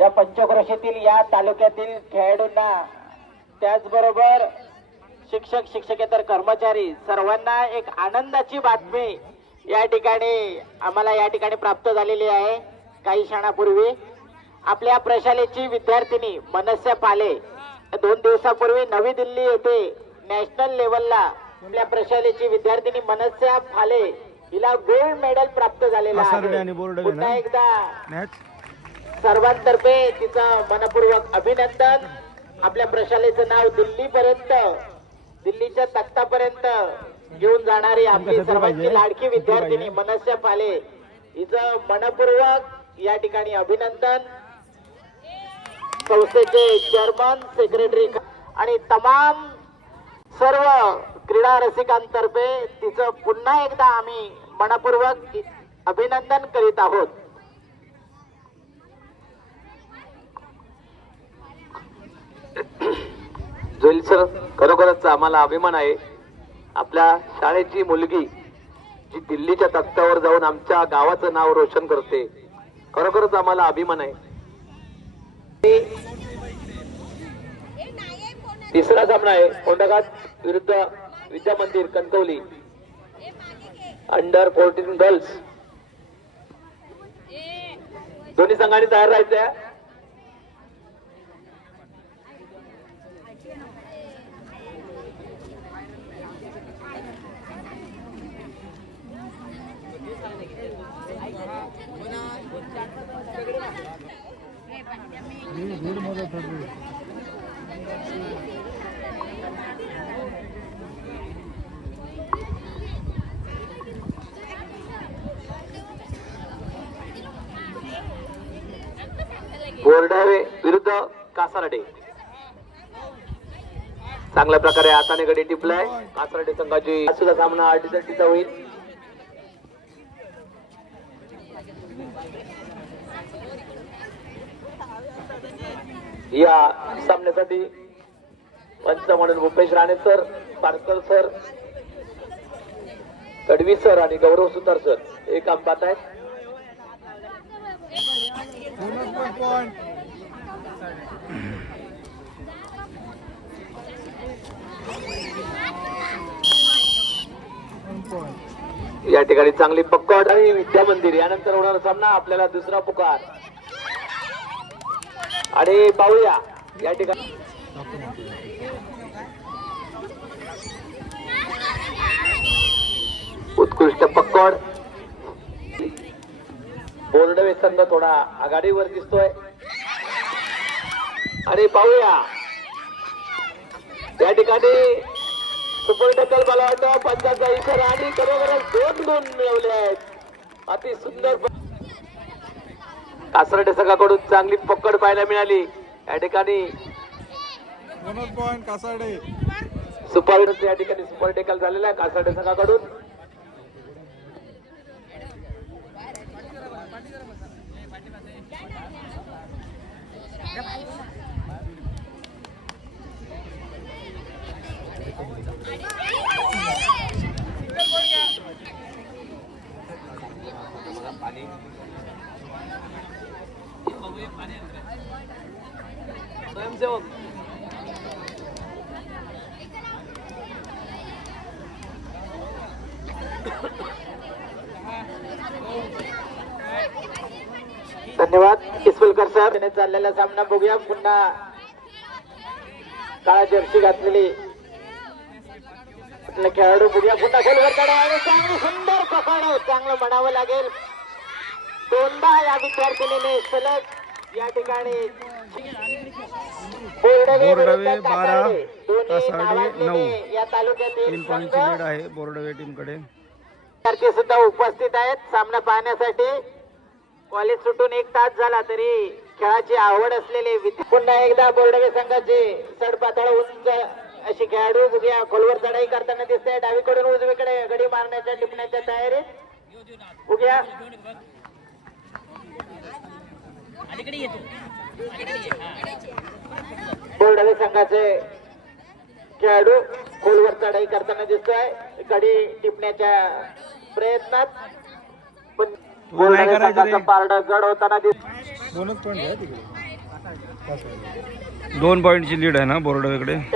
या पंचक्रोशीतील या तालुक्यातील खेळाडूंना त्याचबरोबर शिक्षक शिक्षकेतर कर्मचारी सर्वांना एक आनंदाची बातमी या ठिकाणी आम्हाला या ठिकाणी प्राप्त झालेली आहे. काही क्षणापूर्वी आपल्या प्रशालेची विद्यार्थिनी मनस्या पाले दोन दिवसापूर्वी नवी दिल्ली येथे नॅशनल लेवलला आपल्या प्रशालेची विद्यार्थिनी मनस्या फाले हिला गोल्ड मेडल प्राप्त झालेला आहे. पुन्हा? एकदा सर्वांतर्फे तिचं मनपूर्वक अभिनंदन आपल्या प्रशालेचं नाव दिल्लीपर्यंत दिल्लीच्या तख्तापर्यंत घेऊन जाणारी आपली सर्वांची? लाडकी विद्यार्थिनी? मनस्या पाले हिचं मनपूर्वक या ठिकाणी अभिनंदन संस्थेचे चेअरमन सेक्रेटरी आणि तमाम सर्व क्रीडा रसिकांतर्फे तिचं पुन्हा एकदा आम्ही मनपूर्वक अभिनंदन करीत आहोत होईल सर खरोखरच आम्हाला अभिमान आहे. आपल्या शाळेची मुलगी जी दिल्लीच्या तख्त्यावर जाऊन आमच्या गावाचं नाव रोशन करते खरोखरच आम्हाला अभिमान आहे. तिसरा सामना आहे कोंडाघाट विरुद्ध विद्या मंदिर कणकवली. अंडर फोर्टीन गर्ल्स दोन्ही संघांनी तयार राहायचं गोरडावे बोर्डावे विरुद्ध कासारडे. चांगल्या प्रकारे हाताने गडी टिपलाय. कासारडे संघाची सुद्धा सामना अडीचटीचा होईल या सामन्यासाठी पंच म्हणून Bhupesh Rane sir Parkar sir Tadvi sir आणि गौरव सुतार सर. हे काम पाहत आहेत या ठिकाणी चांगली पक्कड आणि विद्या मंदिर. यानंतर होणारा सामना. आपल्याला दुसरा पुकार. आणि पाहूया. या ठिकाणी. उत्कृष्ट पक्कड. बोर्डवे संघ थोडा आघाडीवर दिसतोय. आणि पाहूया. या ठिकाणी सुपर टक्कल मला वाटतं पंचाचा इशारा आणि खरोखरच दोन दोन मिळवले आहेत. अति सुंदर कासरडे संघाकडून चांगली पकड पाहायला मिळाली. या ठिकाणी सुपर या ठिकाणी सुपर टेकल झालेला आहे कासरडे संघाकडून. धन्यवाद किसवलकर सर. त्याने चाललेला सामना बघूया. पुन्हा काळा जर्सी घातलेली. खेळाडू बघूया. पुन्हा खोलवर काढा आणि चांगली सुंदर पकड चांगलं म्हणावं लागेल. दोनदा या विद्यार्थिनीने सलग या ठिकाणी बोर्डवे बारा, नऊ. या तीन पॉईंटची लीड आहे बोर्डवे टीमकडे सारखे सुद्धा उपस्थित आहेत. सामना पाहण्यासाठी कॉलेज सुटून एक तास झाला तरी खेळाची आवड असलेले पुन्हा एकदा बोर्डवे संघाचे सडपातळ उंच अशी खेळाडू बघूया खोलवर चढाई करताना दिसते. डावीकडून उजवीकडे गडी मारण्याच्या टिपण्याच्या तयारीत बघूया बोर्डवे संघाचे खेळाडू खोलवर चढाई करताना दिसतोय. गडी टिपण्याच्या प्रयत्नात. जड होताना पॉईंट कासाडे दोन पॉईंटची लीड आहे ना बोर्डाकडे